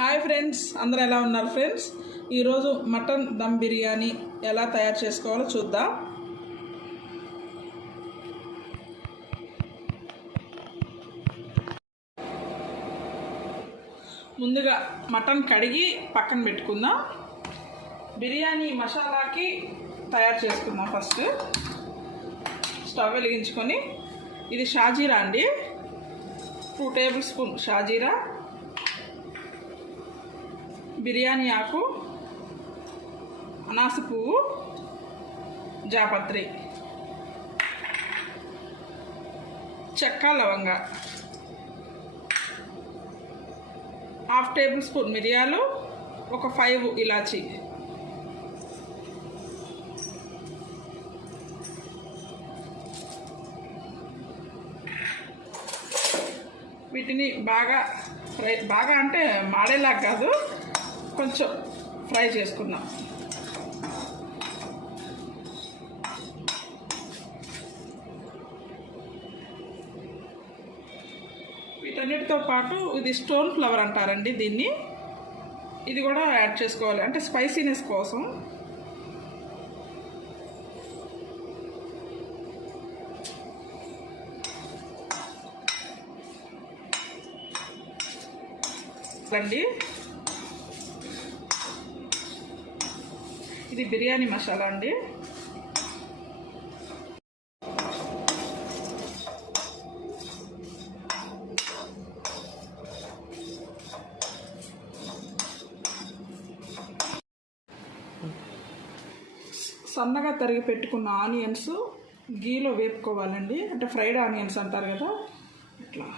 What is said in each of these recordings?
Hi friends, అందరూ ఎలా ఉన్నారు ఫ్రెండ్స్? ఈరోజు మటన్ దమ్ బిర్యానీ ఎలా తయారు చేసుకోవాలో చూద్దాం. ముందుగా మటన్ కడిగి పక్కన పెట్టుకుందాం. బిర్యానీ మసాలాకి తయారు చేసుకుందాం. ఫస్ట్ స్టవ్ వెలిగించుకొని, ఇది షాజీరా అండి, 2 టేబుల్ స్పూన్ షాజీరా, బిర్యానీ ఆకు, అనాస పువ్వు, జాపత్రి, చెక్క, లవంగ, 1/2 టేబుల్ స్పూన్ మిరియాలు, ఒక 5 ఇలాచీ, వీటిని బాగా అంటే మాడేలా కాదు, కొంచెం ఫ్రై చేసుకుందాం. వీటన్నిటితో పాటు ఇది స్టోన్ ఫ్లవర్ అంటారండి దీన్ని, ఇది కూడా యాడ్ చేసుకోవాలి, అంటే స్పైసీనెస్ కోసం. అండి ఇది బిర్యానీ మసాలా అండి. సన్నగా తరిగి పెట్టుకున్న ఆనియన్స్ గీలో వేపుకోవాలండి, అంటే ఫ్రైడ్ ఆనియన్స్ అంటారు కదా, ఇట్లా.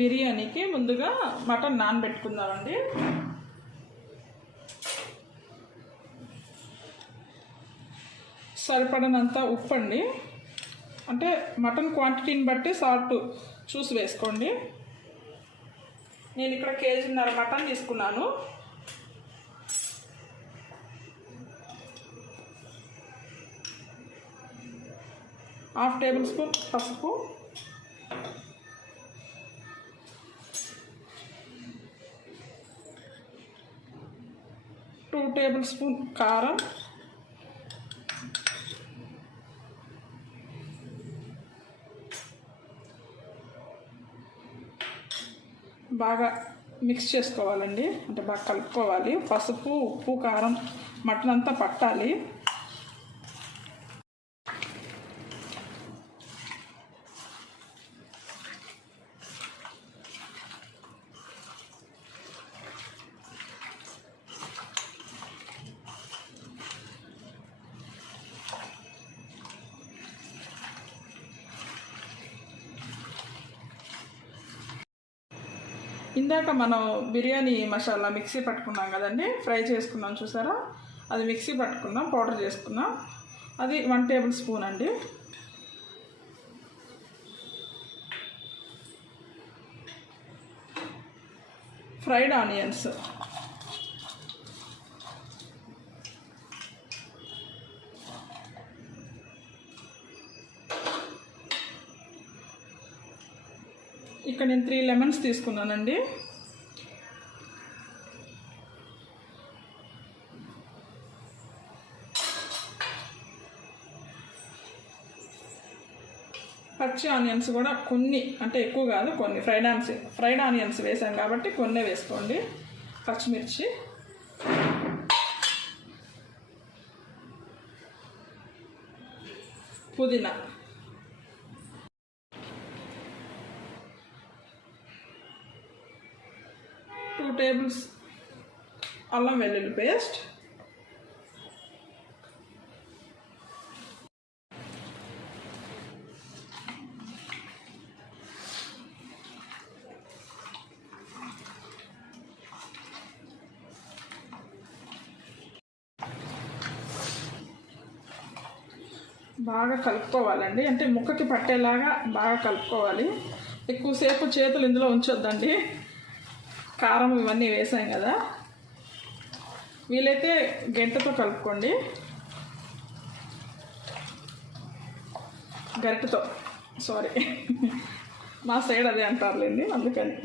బిర్యానీకి ముందుగా మటన్ నానబెట్టుకుందామండి. సరిపడినంత ఉప్పు అండి, అంటే మటన్ క్వాంటిటీని బట్టి సాల్ట్ చూసి వేసుకోండి. నేను ఇక్కడ 1.5 కేజీ మటన్ తీసుకున్నాను. హాఫ్ టేబుల్ స్పూన్ పసుపు, 2 టేబుల్ స్పూన్ కారం, బాగా మిక్స్ చేసుకోవాలండి, అంటే బాగా కలుపుకోవాలి. పసుపు, ఉప్పు, కారం మటన్ అంతా పట్టాలి. ఇందాక మనం బిర్యానీ మసాలా మిక్సీ పట్టుకున్నాం కదండి, ఫ్రై చేసుకున్నాం చూసారా, అది మిక్సీ పట్టుకున్నాం, పౌడర్ చేసుకున్నాం. అది 1 టేబుల్ స్పూన్ అండి. ఫ్రైడ్ ఆనియన్స్, ఇక్కడ నేను 3 లెమన్స్ తీసుకున్నానండి. పచ్చి ఆనియన్స్ కూడా కొన్ని, అంటే ఎక్కువ కాదు, కొన్ని ఫ్రైడ్ ఆనియన్స్ వేసాం కాబట్టి కొన్ని వేసుకోండి. పచ్చిమిర్చి, పుదీనా, టేబుల్స్ అల్లం వెల్లుల్లి పేస్ట్, బాగా కలుపుకోవాలండి, అంటే ముక్కకి పట్టేలాగా బాగా కలుపుకోవాలి. ఎక్కువసేపు చేతులు ఇందులో ఉంచొద్దండి, కారం ఇవన్నీ వేసాం కదా. వీలైతే గంటతో కలుపుకోండి, గరిటతో, సారీ మా సైడ్ అదే అంటారులేండి, అందుకని.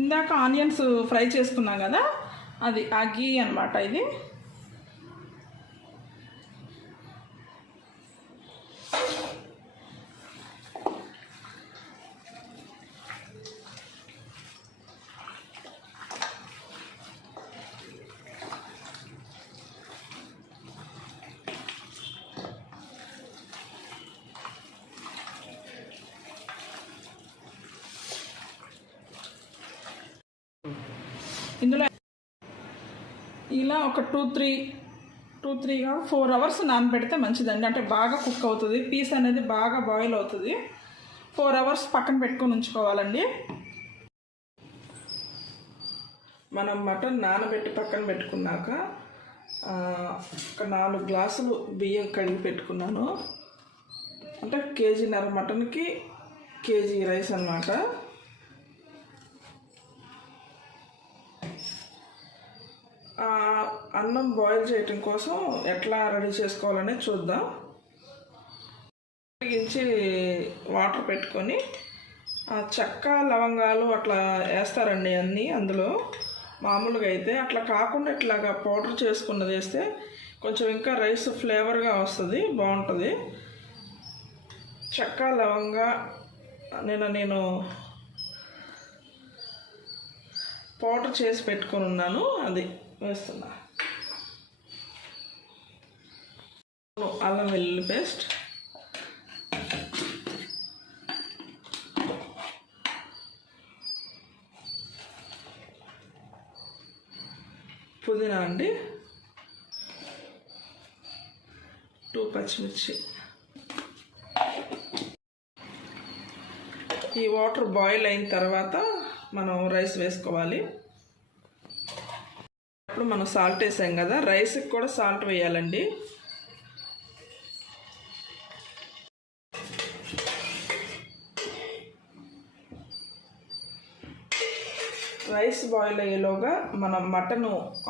ఇందాక ఆనియన్స్ ఫ్రై చేసుకున్నాం కదా, అది ఆ గీ అనమాట ఇది. ఇందులో ఇలా ఒక 4 అవర్స్ నానబెడితే మంచిదండి. అంటే బాగా కుక్ అవుతుంది, పీస్ అనేది బాగా బాయిల్ అవుతుంది. 4 అవర్స్ పక్కన పెట్టుకొని ఉంచుకోవాలండి. మనం మటన్ నానబెట్టి పక్కన పెట్టుకున్నాక ఒక 4 గ్లాసులు బియ్యం కడిగి పెట్టుకున్నాను. అంటే కేజీన్నర మటన్కి కేజీ రైస్ అన్నమాట. అన్నం బాయిల్ చేయటం కోసం ఎట్లా రెడీ చేసుకోవాలనేది చూద్దాం. ఉడికించి వాటర్ పెట్టుకొని చెక్క లవంగాలు అట్లా వేస్తారండి అన్నీ అందులో. మామూలుగా అయితే అట్లా కాకుండా ఇట్లాగా పౌడర్ చేసుకున్నది వేస్తే కొంచెం ఇంకా రైస్ ఫ్లేవర్గా వస్తుంది, బాగుంటుంది. చెక్క లవంగా నేను పౌడర్ చేసి పెట్టుకొని ఉన్నాను, అది వేస్తున్నా. అల్లం వెల్లుల్లి పేస్ట్, పుదీనా అండి, 2 పచ్చిమిర్చి. ఈ వాటర్ బాయిల్ అయిన తర్వాత మనం రైస్ వేసుకోవాలి. ఇప్పుడు మనం సాల్ట్ వేసాం కదా, రైస్కి కూడా సాల్ట్ వేయాలండి. రైస్ బాయిల్ అయ్యేలోగా మనం మటన్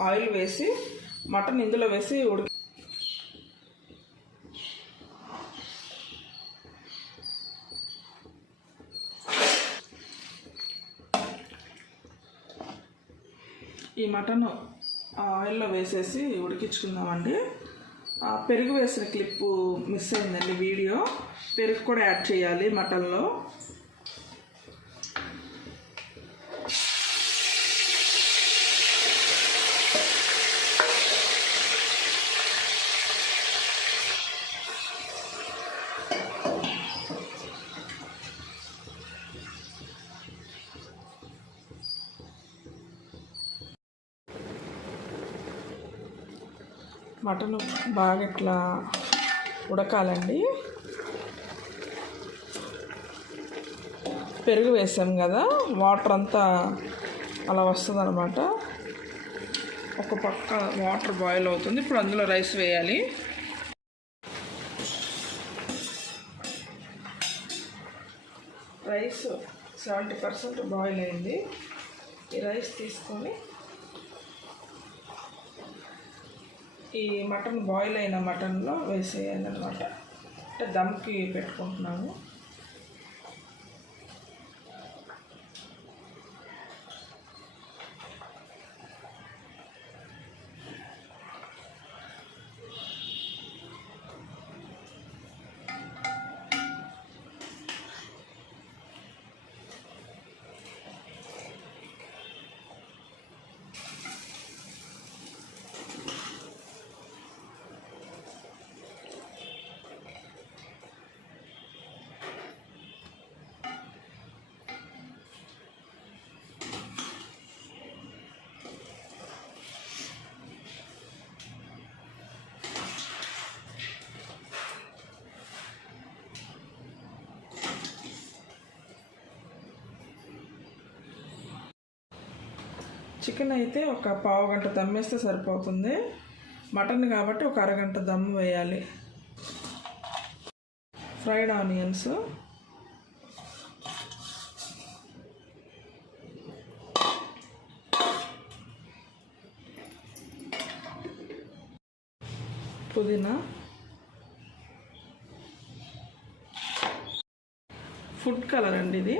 ఆయిల్ వేసి మటన్ ఇందులో వేసి ఈ మటన్ ఆయిల్లో వేసేసి ఉడికించుకుందామండి. పెరుగు వేసిన క్లిప్పు మిస్ అయిందండి వీడియో. పెరుగు కూడా యాడ్ చేయాలి మటన్లో. మటన్ బాగా ఇట్లా ఉడకాలండి. పెరుగు వేసాం కదా, వాటర్ అంతా అలా వస్తుంది అన్నమాట. ఒక పక్క వాటర్ బాయిల్ అవుతుంది. ఇప్పుడు అందులో రైస్ వేయాలి. రైస్ 70% బాయిల్ అయింది. ఈ రైస్ తీసుకొని ఈ మటన్ బాయిల్ అయిన మటన్లో వేసేయాలన్నమాట. అంటే దమ్కి పెట్టుకుంటున్నాము. చికెన్ అయితే ఒక పావు గంట దమ్మేస్తే సరిపోతుంది. మటన్ కాబట్టి ఒక అరగంట దమ్ వేయాలి. ఫ్రైడ్ ఆనియన్స్, పుదీనా, ఫుడ్ కలర్ అండి ఇది.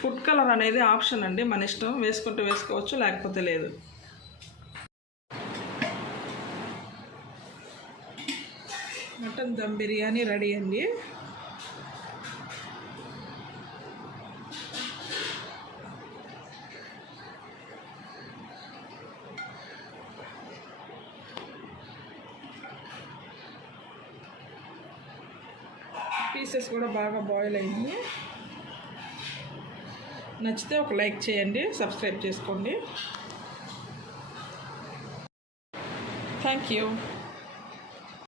ఫుడ్ కలర్ అనేది ఆప్షన్ అండి, మన ఇష్టం, వేసుకుంటే వేసుకోవచ్చు లేకపోతే లేదు. మటన్ దమ్ బిర్యానీ రెడీ అండి. పీసెస్ కూడా బాగా బాయిల్ అయింది. నచ్చితే ఒక లైక్ చేయండి, సబ్స్క్రైబ్ చేసుకోండి. Thank you.